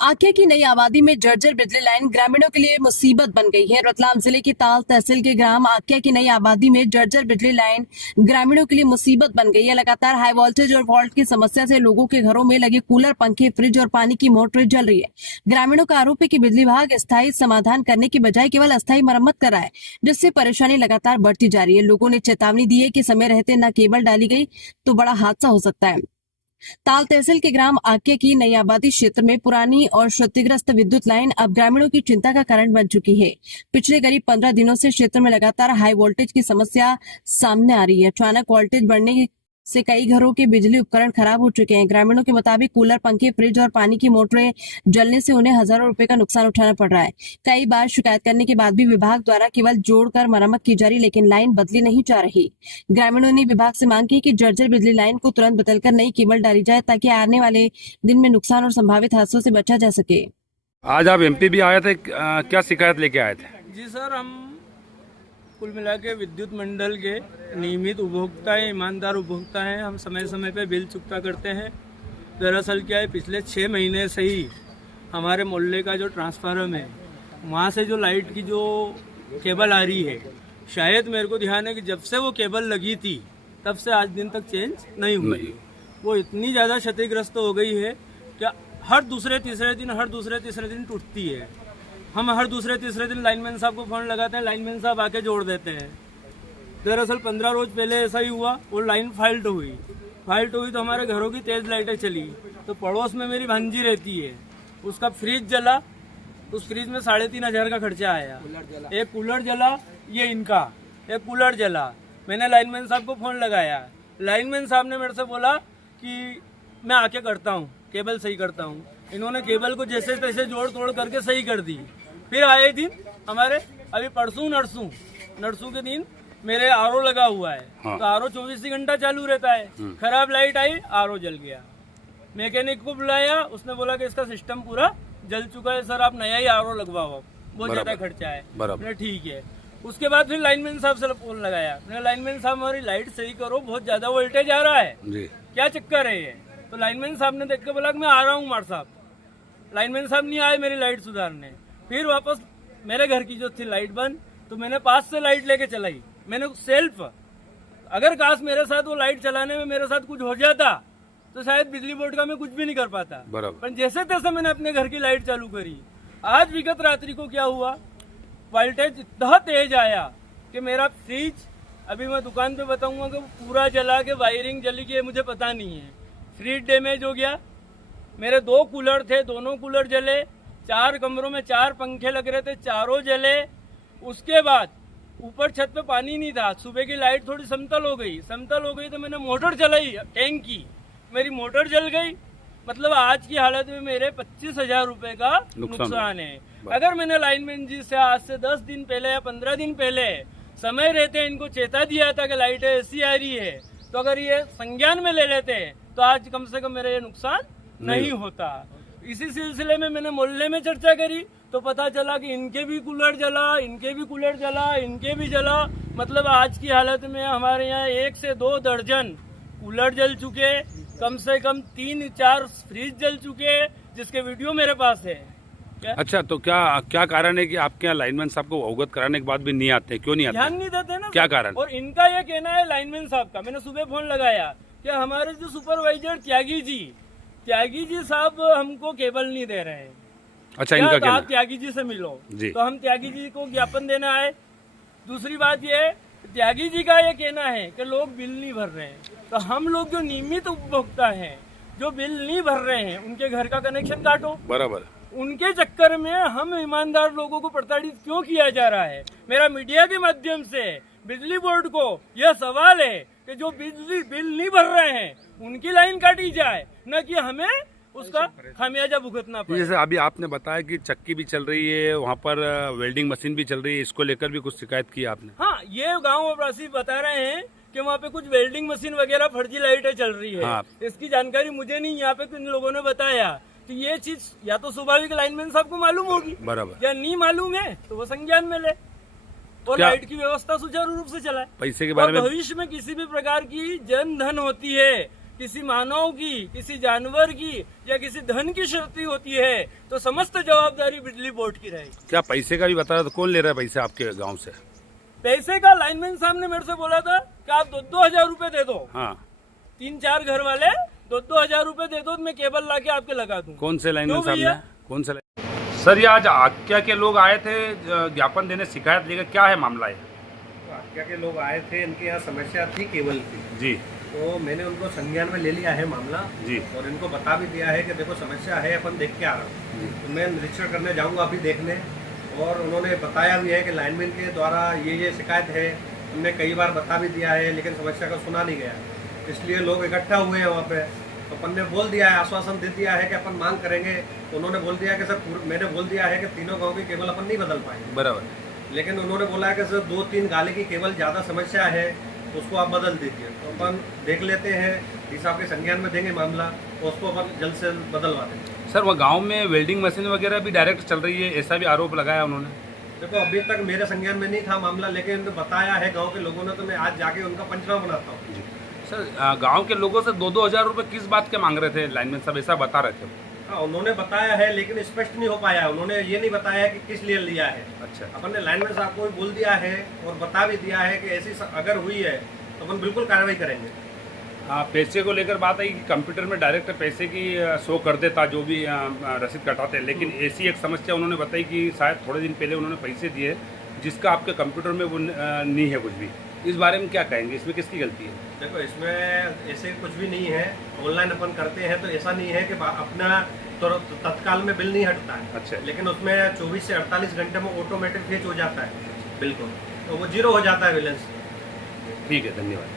आकिया की नई आबादी में जर्जर बिजली लाइन ग्रामीणों के लिए मुसीबत बन गई है। रतलाम जिले की ताल तहसील के ग्राम आकिया की नई आबादी में जर्जर बिजली लाइन ग्रामीणों के लिए मुसीबत बन गई है। लगातार हाई वोल्टेज और फॉल्ट की समस्या से लोगों के घरों में लगे कूलर, पंखे, फ्रिज और पानी की मोटरें जल रही है। ग्रामीणों का आरोप है कि बिजली विभाग स्थायी समाधान करने की बजाय केवल अस्थायी मरम्मत कर रहा है, जिससे परेशानी लगातार बढ़ती जा रही है। लोगों ने चेतावनी दी है कि समय रहते न केबल डाली गई तो बड़ा हादसा हो सकता है। ताल तहसील के ग्राम आके की नई आबादी क्षेत्र में पुरानी और क्षतिग्रस्त विद्युत लाइन अब ग्रामीणों की चिंता का कारण बन चुकी है। पिछले करीब 15 दिनों से क्षेत्र में लगातार हाई वोल्टेज की समस्या सामने आ रही है। अचानक वोल्टेज बढ़ने से कई घरों के बिजली उपकरण खराब हो चुके हैं। ग्रामीणों के मुताबिक कूलर, पंखे, फ्रिज और पानी की मोटरें जलने से उन्हें हजारों रुपए का नुकसान उठाना पड़ रहा है। कई बार शिकायत करने के बाद भी विभाग द्वारा केवल जोड़कर मरम्मत की जा रही, लेकिन लाइन बदली नहीं जा रही। ग्रामीणों ने विभाग से मांग की कि जर्जर बिजली लाइन को तुरंत बदलकर नई केबल डाली जाए, ताकि आने वाले दिन में नुकसान और संभावित हादसों से बचा जा सके। आज आप एमपी भी आए थे, क्या शिकायत लेके आए थे? जी सर, हम कुल मिला के विद्युत मंडल के नियमित उपभोक्ता हैं, ईमानदार उपभोक्ता हैं। हम समय समय पे बिल चुकता करते हैं। दरअसल क्या है, पिछले 6 महीने से ही हमारे मोहल्ले का जो ट्रांसफार्मर है, वहाँ से जो लाइट की जो केबल आ रही है, शायद मेरे को ध्यान है कि जब से वो केबल लगी थी तब से आज दिन तक चेंज नहीं हुई। वो इतनी ज़्यादा क्षतिग्रस्त हो गई है कि हर दूसरे तीसरे दिन टूटती है। हम हर दूसरे तीसरे दिन लाइनमैन साहब को फ़ोन लगाते हैं, लाइनमैन साहब आके जोड़ देते हैं। दरअसल 15 रोज पहले ऐसा ही हुआ, वो लाइन फाल्ट हुई तो हमारे घरों की तेज़ लाइटें चली। तो पड़ोस में मेरी भांजी रहती है, उसका फ्रिज जला, उस फ्रिज में 3,500 का खर्चा आया। एक कूलर जला, ये इनका एक कूलर जला। मैंने लाइनमैन साहब को फ़ोन लगाया, लाइनमैन साहब ने मेरे से बोला कि मैं आके करता हूँ, केबल सही करता हूँ। इन्होंने केबल को जैसे तैसे जोड़ तोड़ करके सही कर दी। फिर आए दिन हमारे अभी परसों नरसों के दिन मेरे आरओ लगा हुआ है। हाँ। तो आरओ 24 घंटा चालू रहता है। खराब लाइट आई, आरओ जल गया। मैकेनिक को बुलाया, उसने बोला कि इसका सिस्टम पूरा जल चुका है सर, आप नया ही आरओ लगवाओ, बहुत ज्यादा खर्चा है। मैंने ठीक है। उसके बाद फिर लाइनमैन साहब से फोन लगाया, मैंने लाइनमैन साहब हमारी लाइट सही करो, बहुत ज्यादा वोल्टेज आ रहा है, क्या चक्कर है ये? तो लाइनमैन साहब ने देख के बोला कि मैं आ रहा हूँ मार साहब। लाइनमैन साहब नहीं आए मेरी लाइट सुधारने। फिर वापस मेरे घर की जो थी लाइट बंद, तो मैंने पास से लाइट लेके चलाई। मैंने सेल्फ, अगर काश मेरे साथ वो लाइट चलाने में मेरे साथ कुछ हो जाता तो शायद बिजली बोर्ड का मैं कुछ भी नहीं कर पाता। पर जैसे तैसे मैंने अपने घर की लाइट चालू करी। आज विगत रात्रि को क्या हुआ, वोल्टेज इतना तेज आया कि मेरा फ्रिज, अभी मैं दुकान पे बताऊंगा कि पूरा जला के वायरिंग जली की, मुझे पता नहीं है। फ्रिज डैमेज हो गया। मेरे 2 कूलर थे, दोनों कूलर जले। 4 कमरों में 4 पंखे लग रहे थे, चारों जले। उसके बाद ऊपर छत पे पानी नहीं था। सुबह की लाइट थोड़ी समतल हो गई तो मैंने मोटर चलाई टैंक की, मेरी मोटर जल गई। मतलब आज की हालत में मेरे 25,000 रुपए का नुकसान है। अगर मैंने लाइनमैन जी से आज से 10 दिन पहले या 15 दिन पहले समय रहते इनको चेता दिया था कि लाइट ऐसी आ रही है, तो अगर ये संज्ञान में ले लेते तो आज कम से कम मेरा ये नुकसान नहीं होता। इसी सिलसिले में मैंने मोहल्ले में चर्चा करी तो पता चला कि इनके भी कूलर जला। मतलब आज की हालत में हमारे यहाँ 1 से 2 दर्जन कूलर जल चुके, कम से कम 3-4 फ्रिज जल चुके, जिसके वीडियो मेरे पास है। अच्छा, तो क्या कारण है कि आपके यहाँ लाइनमैन साहब को अवगत कराने के बाद भी नहीं आते? क्यों नहीं आते? ध्यान नहीं देते ना, क्या कारण? और इनका ये कहना है लाइनमैन साहब का, मैंने सुबह फोन लगाया कि हमारे जो सुपरवाइजर त्यागी जी साहब हमको केबल नहीं दे रहे हैं। अच्छा, इनका क्या? आप त्यागी जी से मिलो जी। तो हम त्यागी जी को ज्ञापन देना आए। दूसरी बात ये, त्यागी जी का ये कहना है कि लोग बिल नहीं भर रहे हैं। तो हम लोग जो नियमित उपभोक्ता हैं, जो बिल नहीं भर रहे हैं, उनके घर का कनेक्शन काटो। बराबर। उनके चक्कर में हम ईमानदार लोगों को प्रताड़ित क्यों किया जा रहा है? मेरा मीडिया के माध्यम से बिजली बोर्ड को यह सवाल है कि जो बिजली बिल नहीं भर रहे हैं उनकी लाइन काटी जाए, न कि हमें उसका खामियाजा भुगतना पड़े। जैसे अभी आपने बताया कि चक्की भी चल रही है, वहाँ पर वेल्डिंग मशीन भी चल रही है, इसको लेकर भी कुछ शिकायत की आपने? हाँ, ये गाँव वासी बता रहे हैं कि वहाँ पे कुछ वेल्डिंग मशीन वगैरह फर्जी लाइटें चल रही है। हाँ। इसकी जानकारी मुझे नहीं, यहाँ पे किन लोगों ने बताया। तो ये चीज या तो स्वाभाविक लाइनमैन साहब को मालूम होगी, बराबर, या नहीं मालूम है तो वो संज्ञान में ले और लाइट की व्यवस्था सुचारू रूप से चलाए। पैसे के बारे में भविष्य में किसी भी प्रकार की जन धन होती है, किसी मानव की, किसी जानवर की या किसी धन की क्षति होती है तो समस्त जवाबदारी बिजली बोर्ड की रहेगी। क्या पैसे का भी बता रहा था, कौन ले रहा है पैसे आपके गांव से? पैसे का लाइनमैन साहब ने मेरे से बोला था कि आप 2-2 हजार रुपए दे दो, हाँ 3-4 घर वाले 2-2 हजार रुपए दे दो तो मैं केबल ला के आपके लगा दूं। कौन से लाइनमैन क्यों साहब भैया? ने? कौन से सर, ये आज आक्या के लोग आए थे ज्ञापन देने, शिकायत लेकर, क्या है मामला है? तो आक्या के लोग आए थे, इनके यहाँ समस्या थी केबल की, जी तो मैंने उनको संज्ञान में ले लिया है मामला जी और इनको बता भी दिया है कि देखो समस्या है, अपन देख के आ रहा हूँ। तो मैं निरीक्षण करने जाऊँगा अभी देखने, और उन्होंने बताया भी है कि लाइनमैन के द्वारा ये शिकायत है, हमने कई बार बता भी दिया है लेकिन समस्या को सुना नहीं गया, इसलिए लोग इकट्ठा हुए हैं वहाँ पे। तो अपन ने बोल दिया है, आश्वासन दे दिया है कि अपन मांग करेंगे। तो उन्होंने बोल दिया कि सर, मैंने बोल दिया है कि तीनों गाँव की केबल अपन नहीं बदल पाएंगे, बराबर, लेकिन उन्होंने बोला है कि सर 2-3 गाले की केबल ज़्यादा समस्या है, उसको आप बदल दीजिए। तो अपन देख लेते हैं, इस आपके संज्ञान में देंगे मामला, तो उसको अपन जल्द से जल्द बदलवा देंगे। सर वो गांव में वेल्डिंग मशीन वगैरह भी डायरेक्ट चल रही है, ऐसा भी आरोप लगाया उन्होंने। देखो अभी तक मेरे संज्ञान में नहीं था मामला, लेकिन बताया है गांव के लोगों ने, तो मैं आज जाके उनका पंचनामा बनाता हूँ। सर गांव के लोगों से 2-2 हजार रुपए किस बात के मांग रहे थे लाइनमैन साहब, ऐसा बता रहे थे? हाँ, उन्होंने बताया है लेकिन स्पष्ट नहीं हो पाया है। उन्होंने ये नहीं बताया कि किस लिए लिया है। अच्छा, अपन ने लाइनमैन साहब को भी बोल दिया है और बता भी दिया है कि ऐसी अगर हुई है तो अपन बिल्कुल कार्रवाई करेंगे। हाँ, पैसे को लेकर बात आई कि कंप्यूटर में डायरेक्ट पैसे की शो कर देता जो भी रसीद कटाते, लेकिन ऐसी एक समस्या उन्होंने बताई कि शायद थोड़े दिन पहले उन्होंने पैसे दिए जिसका आपके कंप्यूटर में वो नहीं है कुछ भी। इस बारे में क्या कहेंगे, इसमें किसकी गलती है? देखो इसमें ऐसे कुछ भी नहीं है, ऑनलाइन अपन करते हैं तो ऐसा नहीं है कि अपना तो तत्काल में बिल नहीं हटता है। अच्छा, लेकिन उसमें 24 से 48 घंटे में ऑटोमेटिक फेच हो जाता है, बिल्कुल, तो वो जीरो हो जाता है बैलेंस। ठीक है, धन्यवाद।